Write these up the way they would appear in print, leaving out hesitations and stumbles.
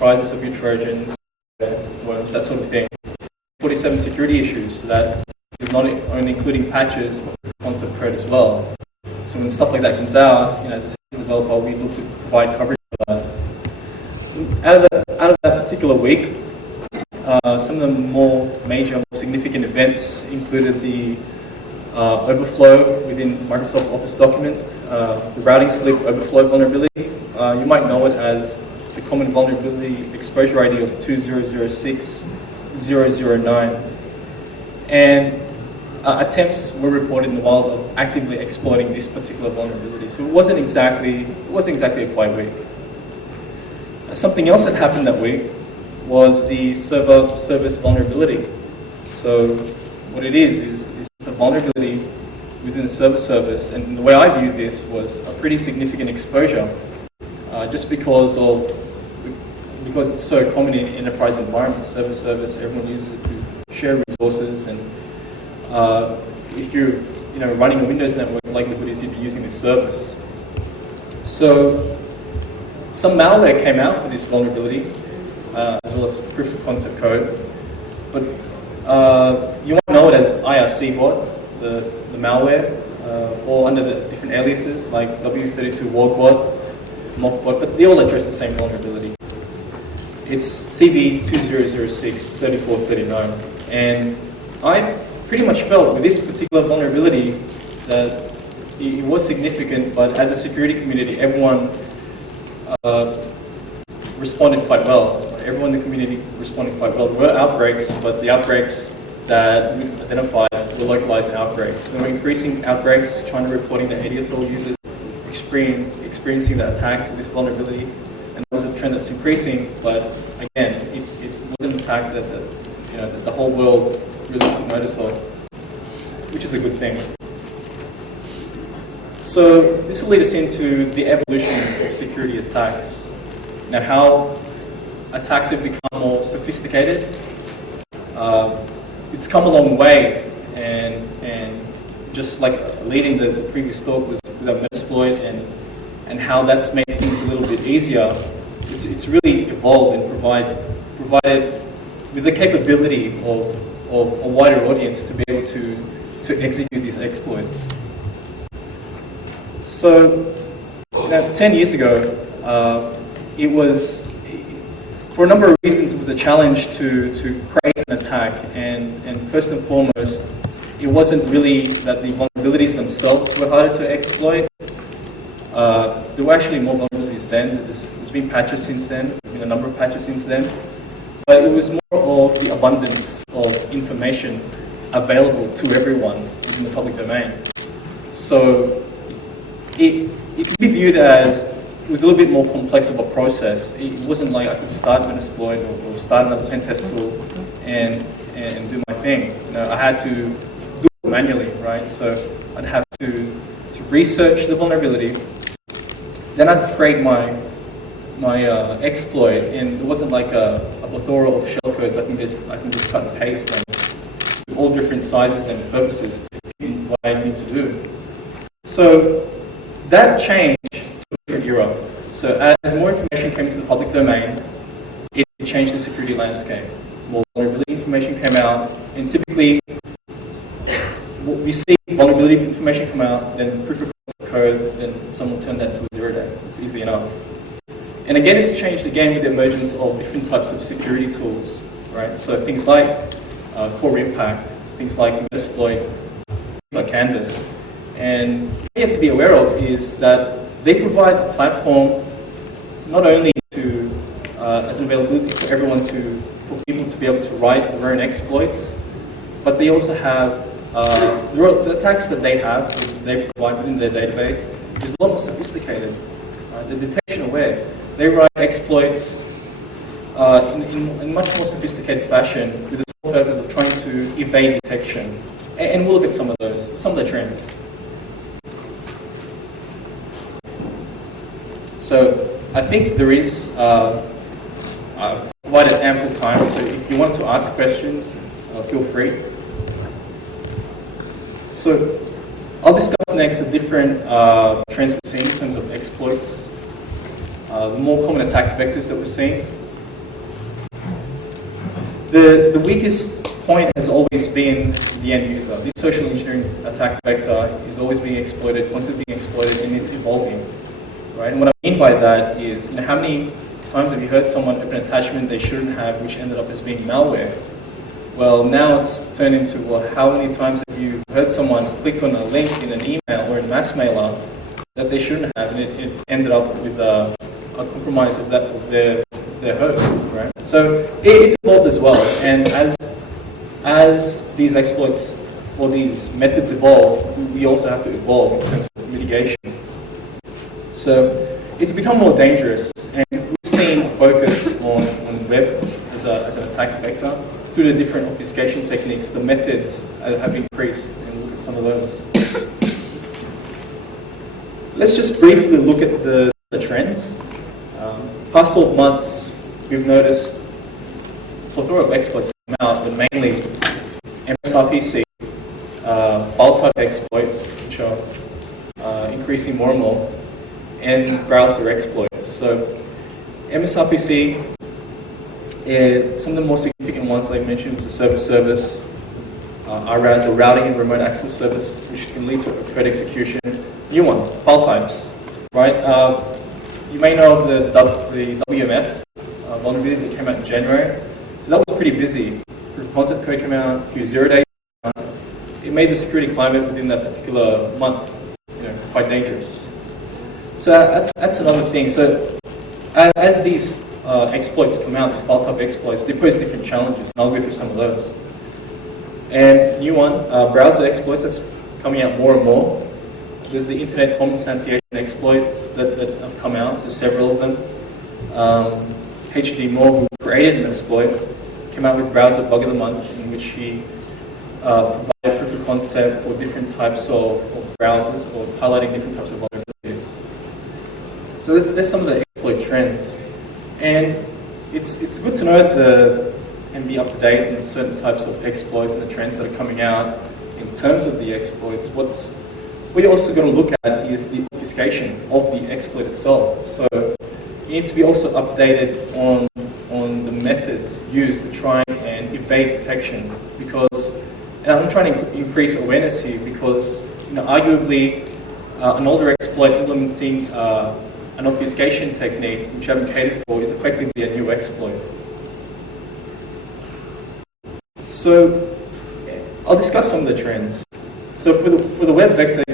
comprises of your Trojans, worms, that sort of thing. 47 security issues, so that is not only including patches, but concept code as well. So when stuff like that comes out, as a security developer, we look to provide coverage for that. Out of that particular week, some of the more major, more significant events included the overflow within Microsoft Office document, the routing slip overflow vulnerability. You might know it as the common vulnerability exposure ID of 2006-009. And attempts were reported in the wild of actively exploiting this particular vulnerability. So it wasn't exactly a quiet week. Something else that happened that week was the server service vulnerability. So what it is just a vulnerability within the server service, and the way I viewed this was a pretty significant exposure, just because it's so common in enterprise environments. Server service, everyone uses it to share resources, and if you're running a Windows network, the likelihood is you'd be using this service. So some malware came out for this vulnerability, as well as proof of concept code. But you might know it as IRC bot, the malware, or under the different aliases like W32 Wargbot, Mockbot, but they all address the same vulnerability. It's CV2006-3439, and I pretty much felt with this particular vulnerability that it was significant, but as a security community, everyone responded quite well. Everyone in the community responded quite well. There were outbreaks, but the outbreaks that we identified were localized outbreaks. There were increasing outbreaks. China reporting that ADSL users experiencing the attacks of this vulnerability, and that was a trend that's increasing. But again, it wasn't an attack that the whole world really took notice of, which is a good thing. So this will lead us into the evolution of security attacks. Now, how attacks have become more sophisticated. It's come a long way, and just like leading the previous talk was with our Metasploit and how that's made things a little bit easier. It's really evolved and provided with the capability of a wider audience to be able to execute these exploits. So now 10 years ago, it was, for a number of reasons, it was a challenge to create an attack, and first and foremost, it wasn't really that the vulnerabilities themselves were harder to exploit. There were actually more vulnerabilities then. There's been patches since then, there's been a number of patches since then, but it was more of the abundance of information available to everyone within the public domain. So it can be viewed as it was a little bit more complex of a process. It wasn't like I could start Metasploit or start another pen test tool and do my thing. I had to do it manually, right? So I'd have to research the vulnerability, then I'd create my exploit, and there wasn't like a plethora of shellcodes. I can just cut and paste them to all different sizes and purposes to fit what I need to do. So that changed to a different era. So as more information came into the public domain, it changed the security landscape. More vulnerability information came out, and typically we see vulnerability information come out, then proof of concept code, then someone turn that to a 0-day. It's easy enough. And again, it's changed again with the emergence of different types of security tools, right? So things like Core Impact, things like Metasploit, things like Canvas. And what you have to be aware of is that they provide a platform not only to as an availability for people to be able to write their own exploits, but they also have the attacks that they provide within their database is a lot more sophisticated. Right? They're detection aware. They write exploits in much more sophisticated fashion with the sole purpose of trying to evade detection. And we'll look at some of the trends. So I think there is provided ample time, so if you want to ask questions, feel free. So I'll discuss next the different trends we're seeing in terms of exploits, the more common attack vectors that we're seeing, The weakest point has always been the end user. This social engineering attack vector is always being exploited, constantly being exploited, and is evolving. Right? And what I mean by that is, how many times have you heard someone open an attachment they shouldn't have, which ended up as being malware? Well, now it's turned into, well, how many times have you heard someone click on a link in an email or in mass mailer that they shouldn't have, and it ended up with a compromise of their host, right? So it's evolved as well, and as these exploits or these methods evolve, we also have to evolve in terms of mitigation. So it's become more dangerous, and we've seen a focus on web as an attack vector. Through the different obfuscation techniques, the methods have increased, and we'll look at some of those. Let's just briefly look at the trends. Past 12 months, we've noticed a plethora of exploits come out, but mainly MSRPC, file type exploits, which are increasing more and more, and browser exploits. So MSRPC, some of the more significant ones they mentioned was the service, IRAS, or routing and remote access service, which can lead to code execution. New one, file types, right? You may know of the WMF vulnerability that came out in January. So that was pretty busy. Proof of concept code came out a few 0 days. It made the security climate within that particular month, quite dangerous. So that's another thing. So as these exploits come out, these file type exploits, they pose different challenges, and I'll go through some of those. And new one, browser exploits, that's coming out more and more. There's the internet common instantiation exploits that have come out, so several of them. HD Moore, who created an exploit, came out with Browser Bug of the Month, in which he provided proof of concept for different types of browsers, or highlighting different types of vulnerabilities. So there's some of the exploit trends. And it's good to know and be up to date on certain types of exploits and the trends that are coming out in terms of the exploits. What you're also going to look at is the obfuscation of the exploit itself. So you need to be also updated on the methods used to try and evade detection, because, and I'm trying to increase awareness here, because arguably an older exploit implementing an obfuscation technique which you haven't catered for is effectively a new exploit. So I'll discuss some of the trends. So for the web vector,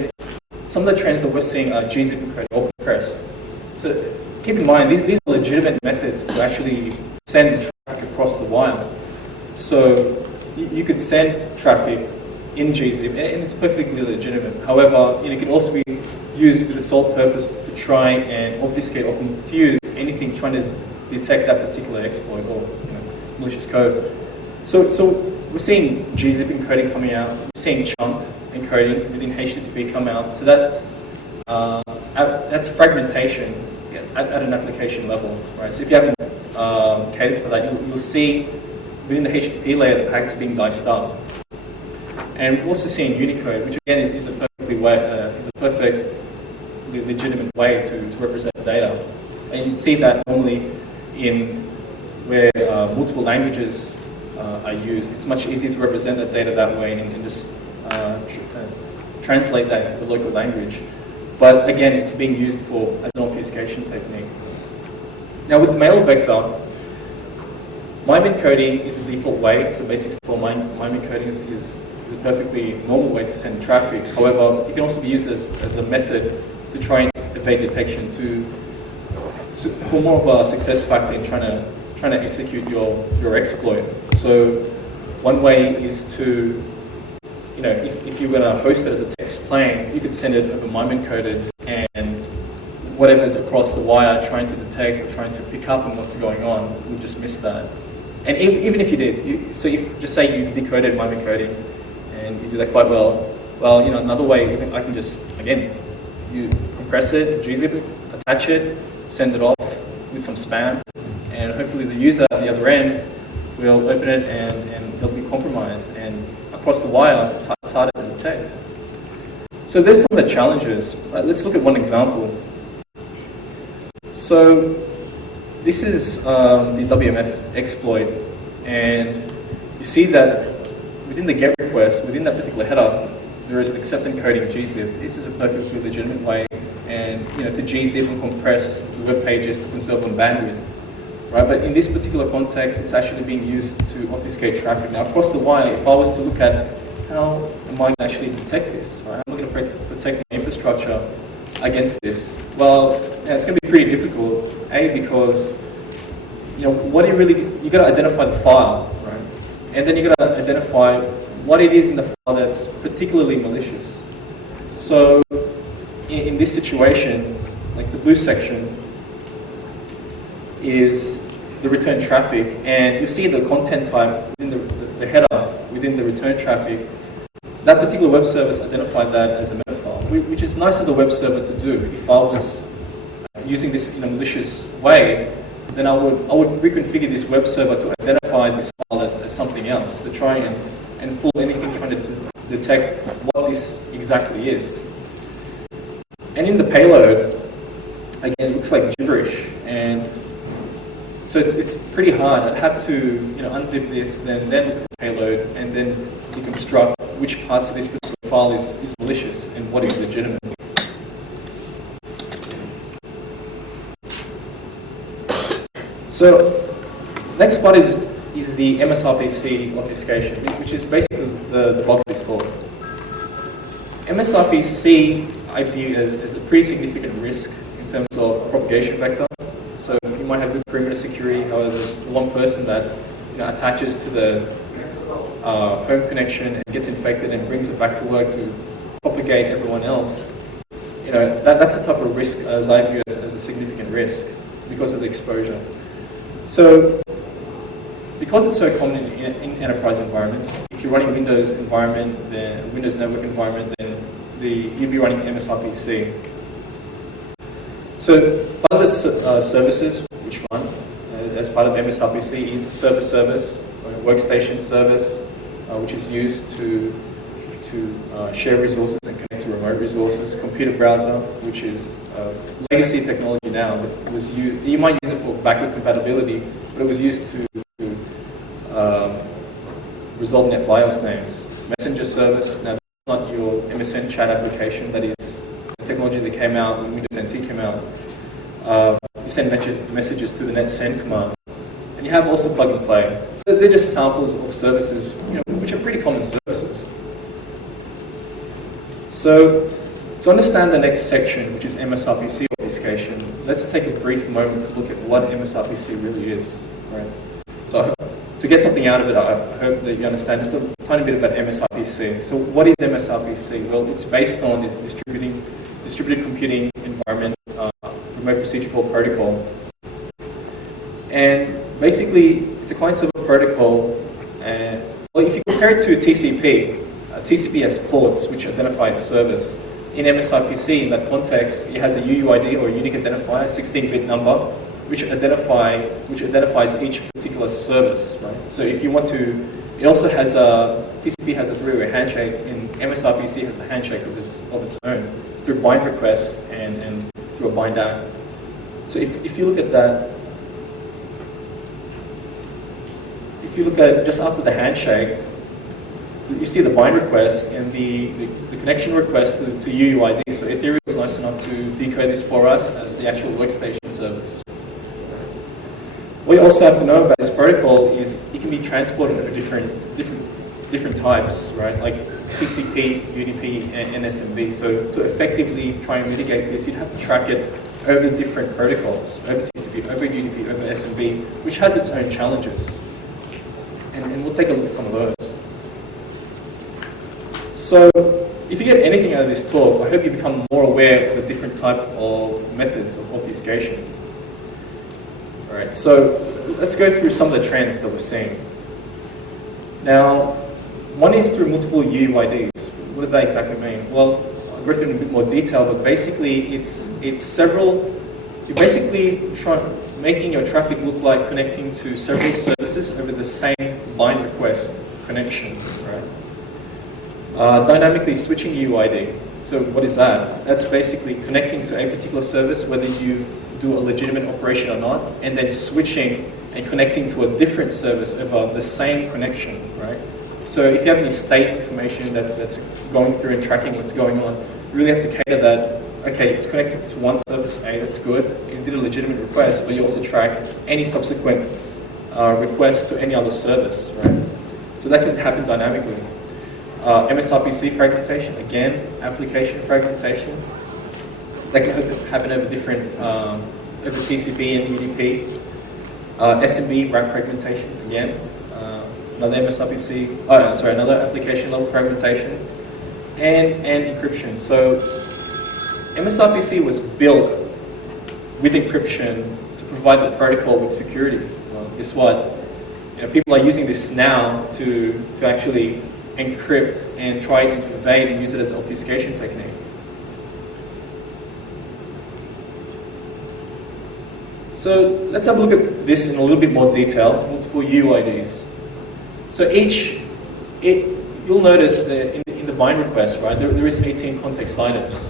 some of the trends that we're seeing are gzip encoding, open crest. So keep in mind, these are legitimate methods to actually send traffic across the wire. So you could send traffic in gzip, and it's perfectly legitimate. However, it can also be used with the sole purpose to try and obfuscate or confuse anything trying to detect that particular exploit or malicious code. So we're seeing gzip encoding coming out. We're seeing chunked encoding within HTTP come out. So that's fragmentation at an application level, right? So if you haven't catered for that, you'll see within the HTTP layer the packets being diced up. And we've also seen Unicode, which again is a perfect legitimate way to represent data. And you see that normally in where multiple languages are used. It's much easier to represent that data that way and just translate that into the local language. But again, it's being used as an obfuscation technique. Now with the mail vector, MIME encoding is the default way. So basic for MIME encoding is a perfectly normal way to send traffic. However, it can also be used as a method to try and evade detection, for more of a success factor in trying to execute your exploit. So one way is to, if you're going to host it as a text plane, you could send it over MIME encoded, and whatever's across the wire trying to detect or trying to pick up on what's going on, we'll just miss that. And even if you did, so if just say you decoded MIME encoding and you do that quite well, another way, I can just, again, you compress it, gzip it, attach it, send it off with some spam, and hopefully the user at the other end will open it and they'll be compromised. And across the wire, it's harder to detect. So there's some of the challenges. Let's look at one example. So this is the WMF exploit, and you see that within the GET request, within that particular header, there is accept encoding gzip. This is a perfectly legitimate way, and to gzip and compress the web pages to conserve on bandwidth, right? But in this particular context, it's actually being used to obfuscate traffic. Now, across the wire, if I was to look at how am I going to actually detect this, right? How am I going to protect my infrastructure against this? Well, it's going to be pretty difficult. Because what do you got to identify the file, right? And then you got to identify what it is in the file that's particularly malicious. So in this situation, like the blue section is the return traffic, and you see the content type within the header within the return traffic. That particular web service identified that as a meta file, which is nice of the web server to do. If I was using this in a malicious way, then I would reconfigure this web server to identify this file as something else, to try and fool anything trying to detect what this exactly is. And in the payload, again, it looks like gibberish, and so it's pretty hard. I'd have to unzip this, then look at the payload, and then deconstruct which parts of this particular file is malicious and what is legitimate. So, next part is the MSRPC obfuscation, which is basically the bulk of this talk. MSRPC I view as a pretty significant risk in terms of propagation vector. So you might have good perimeter security, however, the one person that attaches to the home connection and gets infected and brings it back to work to propagate everyone else, that's a type of risk as I view as a significant risk because of the exposure. So, because it's so common in enterprise environments, if you're running Windows environment, then Windows network environment, then you'd be running MSRPC. So, part of the services which run as part of MSRPC is a server service, a workstation service, which is used to share resources and connect to remote resources. Computer browser, which is legacy technology now, but it was you might use it for backward compatibility, but it was used to resolve net BIOS names. Messenger service, now that's not your MSN chat application, that is the technology that came out when Windows NT came out. You send messages to the net send command. And you have also plug and play. So they're just samples of services, which are pretty common services. So, to understand the next section, which is MSRPC obfuscation, let's take a brief moment to look at what MSRPC really is. Right? So, to get something out of it, I hope that you understand just a tiny bit about MSRPC. So, what is MSRPC? Well, it's based on this distributed computing environment, remote procedure call protocol. And basically, it's a client-server protocol. And well, if you compare it to TCP, TCP has ports which identify its service. In MSRPC, in that context, it has a UUID or a unique identifier, 16-bit number, which identifies each particular service. Right. So if you want to, it also has TCP has a three-way handshake, and MSRPC has a handshake of its own through bind requests and through a bind app. So if you look at that. If you look at just after the handshake, you see the bind request and the connection request to UUID. So Ethereum is nice enough to decode this for us as the actual workstation service. What you also have to know about this protocol is it can be transported over different types, right? Like TCP, UDP, and SMB. So to effectively try and mitigate this, you'd have to track it over different protocols, over TCP, over UDP, over SMB, which has its own challenges. And we'll take a look at some of those. So, if you get anything out of this talk, I hope you become more aware of the different type of methods of obfuscation. Alright, so let's go through some of the trends that we're seeing. Now, one is through multiple UUIDs. What does that exactly mean? Well, I'll go through in a bit more detail, but basically it's several, you're basically making your traffic look like connecting to several services over the same bind request connection, right? Dynamically switching UUID. So what is that? That's basically connecting to a particular service, whether you do a legitimate operation or not, and then switching and connecting to a different service over the same connection, right? So if you have any state information that's going through and tracking what's going on, you really have to cater that, okay, it's connected to one service A, that's good, it did a legitimate request, but you also track any subsequent requests to any other service, right? So that can happen dynamically. MSRPC fragmentation, again, application fragmentation. That can happen over different, over TCP and UDP. SMB wrap fragmentation, again. Another MSRPC, another application level fragmentation. And encryption. So MSRPC was built with encryption to provide the protocol with security. Well, guess what? You know, people are using this now to actually encrypt and try and evade and use it as an obfuscation technique. So let's have a look at this in a little bit more detail, multiple UIDs. So you'll notice that in the bind request, right, there is 18 context items.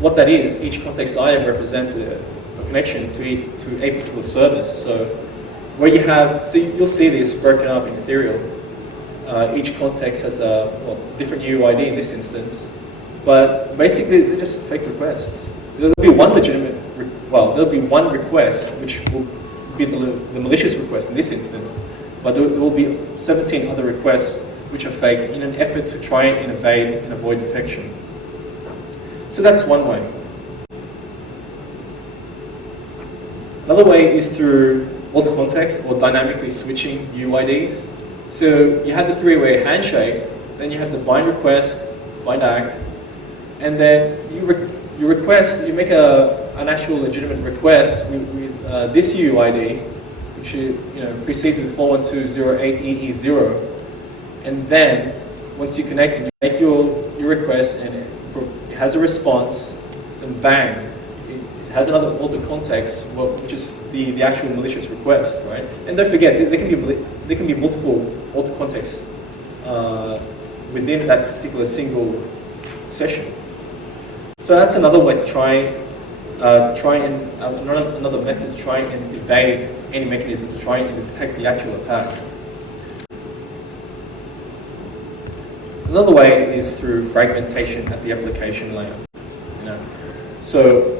What that is, each context item represents a connection to a particular service. So where you have, so you'll see this broken up in Ethereal. Each context has a different UID in this instance, but basically they're just fake requests. There'll be one there'll be one request which will be the malicious request in this instance, but there will be 17 other requests which are fake in an effort to try and evade and avoid detection. So that's one way. Another way is through auto-context or dynamically switching UIDs. So you have the three-way handshake, then you have the bind request, bind ACK, and then you make an actual legitimate request with this UID, which precedes with 41208EE0, and then once you connect and you make your request and it has a response, then bang, it has another auto-context, which is the actual malicious request, right? And don't forget, there can be multiple auto-contexts within that particular single session. So that's another way to try and another method to try and evade any mechanism to try and detect the actual attack. Another way is through fragmentation at the application layer. So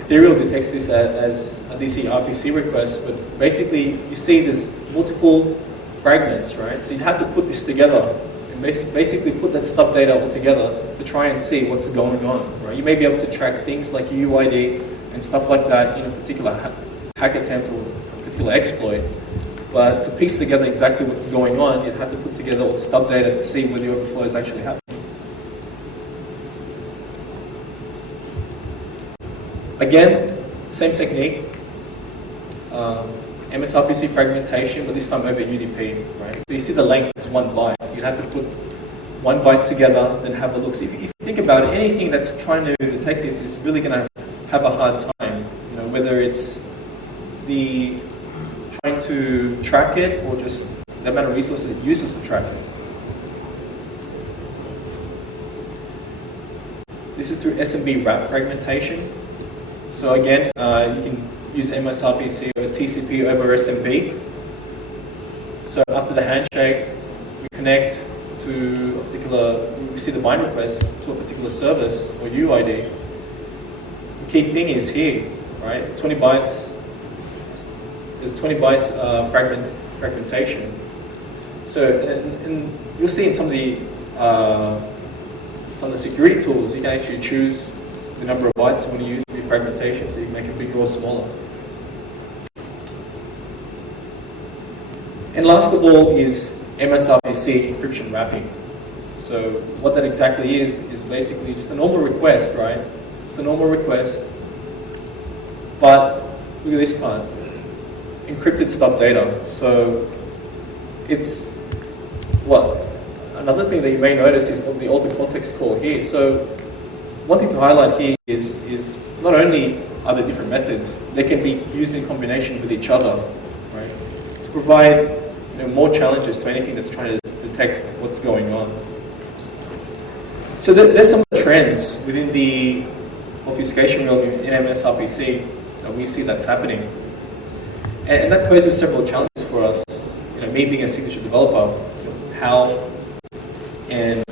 Ethereal detects this as a DC RPC request, but basically you see there's multiple fragments, right? So you have to put this together and basically put that stub data all together to try and see what's going on, right? You may be able to track things like UID and stuff like that in a particular hack attempt or a particular exploit, but to piece together exactly what's going on, you'd have to put together all the stub data to see where the overflow is actually happening. Again, same technique, MSRPC fragmentation, but this time over UDP, right? So you see the length is 1 byte. You'd have to put 1 byte together, then have a look. So if you think about it, anything that's trying to detect this is really going to have a hard time. Whether it's trying to track it or just the amount of resources it uses to track it. This is through SMB wrap fragmentation. So again, you can use MSRPC over TCP over SMB. So after the handshake, we connect to a particular, we see the bind request to a particular service or UID. The key thing is here, right? 20 bytes, there's 20 bytes fragmentation. So, and you'll see in some of the security tools, you can actually choose the number of bytes you want to use for your fragmentation, so you can make it bigger or smaller. And last of all is MSRPC encryption wrapping. So what that exactly is basically just a normal request, right? It's a normal request, but look at this part, encrypted stub data. So it's what? Another thing that you may notice is the auto-context call here. So one thing to highlight here is not only are there different methods, they can be used in combination with each other, right? To provide more challenges to anything that's trying to detect what's going on. So there's some trends within the obfuscation realm in MSRPC that we see that's happening. And that poses several challenges for us. Me being a signature developer, how and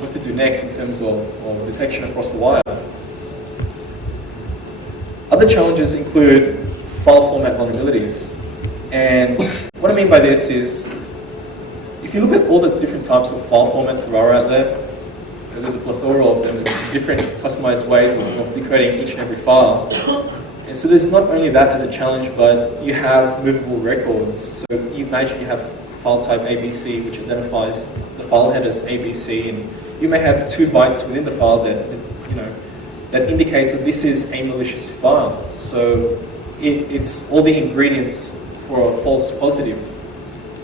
what to do next in terms of detection across the wire. Other challenges include file format vulnerabilities. And what I mean by this is, if you look at all the different types of file formats there are out there, there's a plethora of them. There's different customized ways of decoding each and every file. And so there's not only that as a challenge, but you have movable records. So you imagine you have file type ABC, which identifies the file head as ABC, and you may have 2 bytes within the file that indicates that this is a malicious file. So it's all the ingredients for a false positive.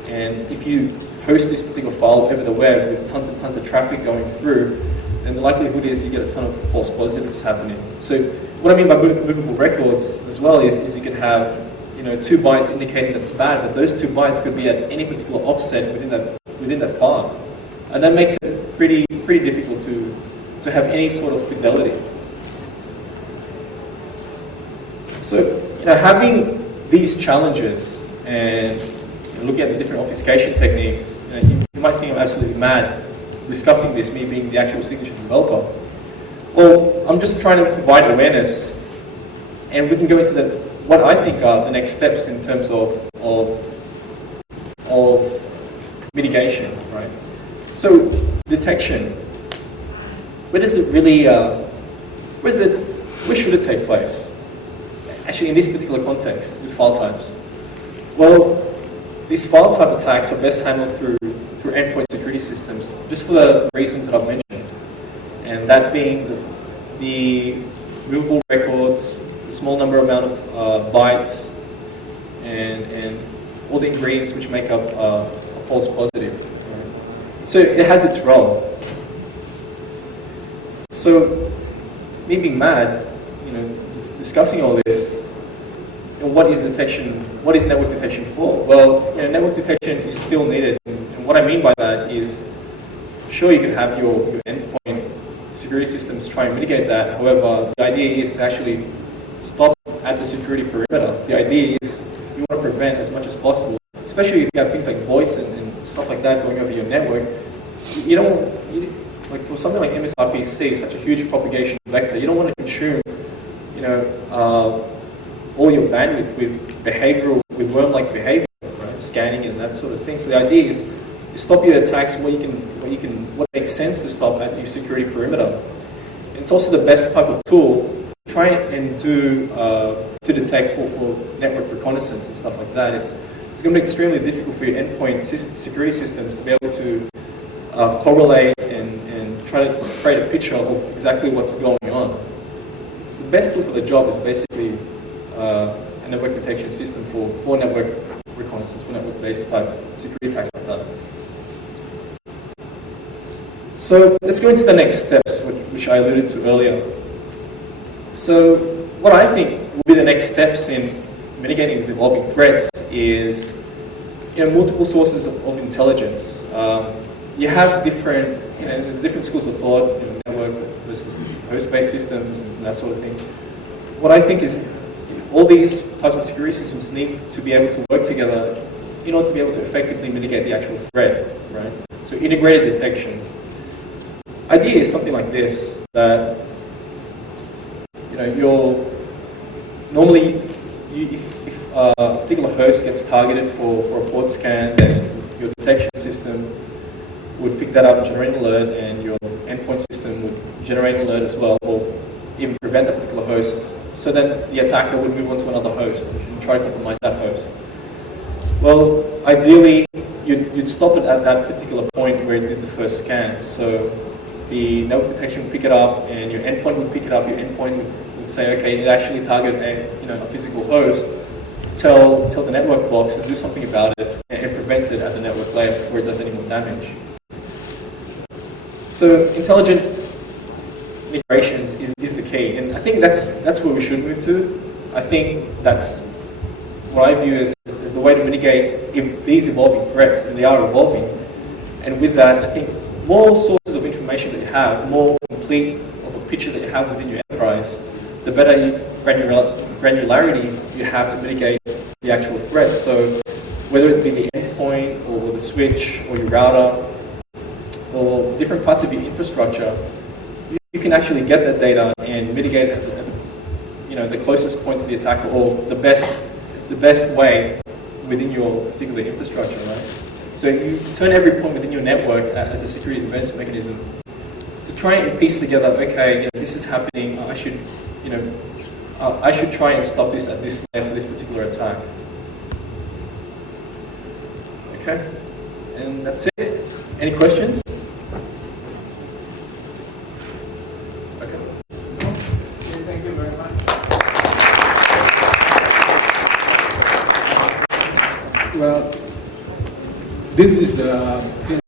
And if you host this particular file over the web with tons and tons of traffic going through, then the likelihood is you get a ton of false positives happening. So what I mean by movable records as well is you can have 2 bytes indicating that it's bad, but those 2 bytes could be at any particular offset within that file, and that makes it pretty difficult to have any sort of fidelity. So having these challenges and looking at the different obfuscation techniques, you might think I'm absolutely mad discussing this, me being the actual signature developer. Well, I'm just trying to provide awareness, and we can go into what I think are the next steps in terms of mitigation, right? So detection, where should it take place? Actually, in this particular context, with file types. Well, these file type attacks are best handled through endpoint security systems, just for the reasons that I've mentioned. And that being the movable records, the small amount of bytes, and all the ingredients which make up a false positive. Right? So it has its role. So me being mad, discussing all this, what is detection? What is network detection for? Well, network detection is still needed. And what I mean by that is, sure, you can have your endpoint security systems try and mitigate that. However, the idea is to actually stop at the security perimeter. The idea is you want to prevent as much as possible, especially if you have things like voice and stuff like that going over your network. Like for something like MSRPC, such a huge propagation vector, you don't want to consume, all your bandwidth with worm-like behavior, right? Scanning and that sort of thing. So the idea is you stop your attacks what makes sense to stop at your security perimeter. And it's also the best type of tool to try and do to detect for network reconnaissance and stuff like that. It's going to be extremely difficult for your endpoint security systems to be able to correlate and try to create a picture of exactly what's going on. The best tool for the job is basically a network protection system for network reconnaissance, for network-based type security attacks like that. So let's go into the next steps, which I alluded to earlier. So what I think will be the next steps in mitigating these evolving threats is multiple sources of intelligence. You have there's different schools of thought, network versus host-based systems and that sort of thing. What I think is all these types of security systems need to be able to work together in order to be able to effectively mitigate the actual threat, right? So integrated detection. Idea is something like this, that if a particular host gets targeted for a port scan, then your detection system would pick that up and generate an alert, and your endpoint system would generate an alert as well, or even prevent that particular host. So then the attacker would move on to another host and try to compromise that host. Well, ideally, you'd stop it at that particular point where it did the first scan. So the network detection would pick it up, and your endpoint would pick it up. Your endpoint would say, okay, it actually targeted a physical host. Tell the network box to do something about it and prevent it at the network layer before it does any more damage. So intelligent integrations is the key, and I think that's where we should move to. I think that's what I view as the way to mitigate these evolving threats, and they are evolving. And with that, I think more sources of information that you have, more complete of a picture that you have within your enterprise, the better granularity you have to mitigate the actual threat. So whether it be the endpoint or the switch or your router or different parts of your infrastructure, you can actually get that data and mitigate it at the closest point to the attacker, or the best way within your particular infrastructure, right? So you turn every point within your network as a security defense mechanism to try and piece together, okay, this is happening, I should try and stop this at this layer for this particular attack. Okay, and that's it. Any questions? Okay. Thank you very much. Well, this is